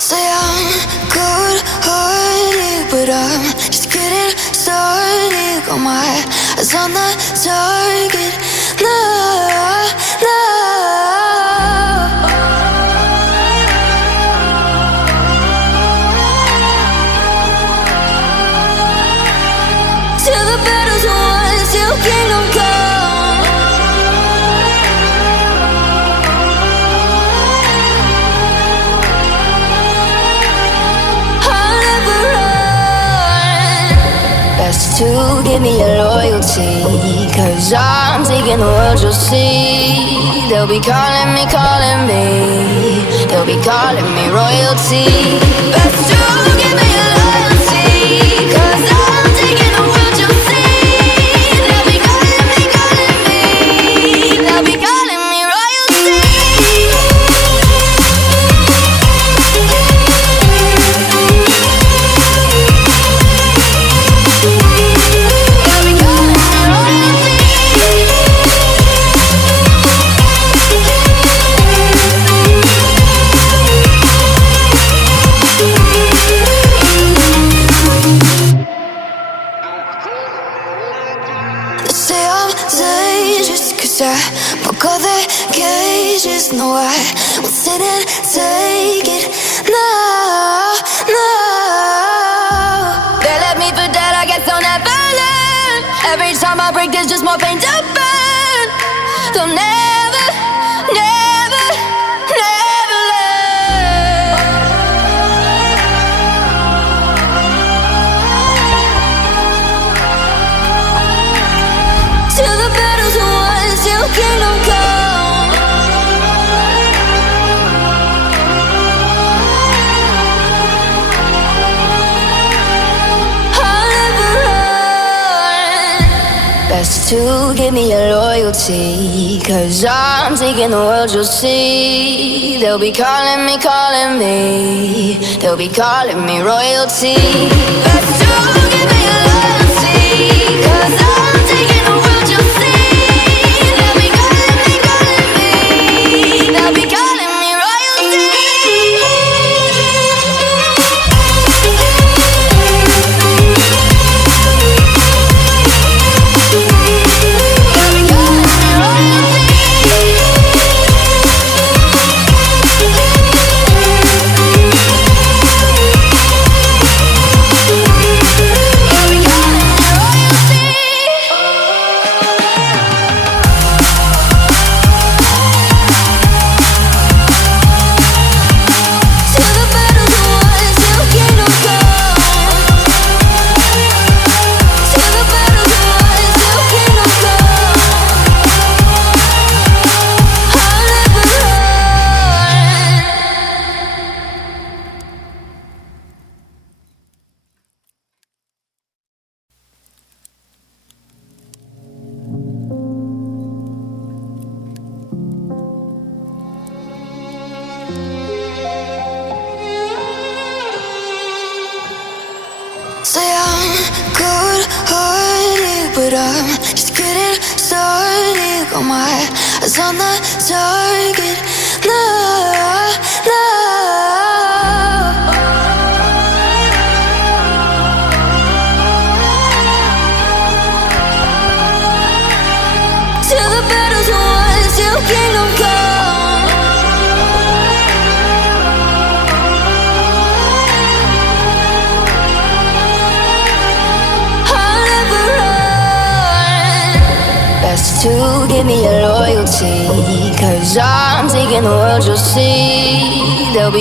Say I'm good-hearted, but I'm just getting started. Got my eyes on the target. No, no. Till the battle's won, till kingdom come. I'll never run. Best to give me your loyalty, 'cause I'm taking the world, you'll see. They'll be calling me, they'll be calling me royalty. Best to give me your loyalty, 'cause I'm taking the world, you'll see. They'll be calling me, they'll be calling me royalty. They'll be calling me royalty. They say I'm dangerous, 'cause I broke all their cages. No, I won't sit and take it. No, no. They left me for dead, I guess I'll never learn. Every time I break, there's just more pain to burn. They'll never, never, never learn. Till the battle's won, till kingdom come. I'll never run. Best to give me your loyalty, 'cause I'm taking the world, you'll see. They'll be calling me, they'll be calling me royalty. Best to give me your loyalty, 'cause I'm taking the world, you'll see. They'll be calling me, they'll be calling me royalty. They'll be calling me royalty. They'll be calling me royalty. Till the battle's won, till kingdom come. Till the battle's won, till kingdom come. I'll never run. Say I'm good-hearted, but I'm just getting started. Got my eyes on the target. No, no. Till the battle's won, till kingdom come. I'll never run. Best to give me your loyalty, 'cause I'm taking the world, you'll see. They'll be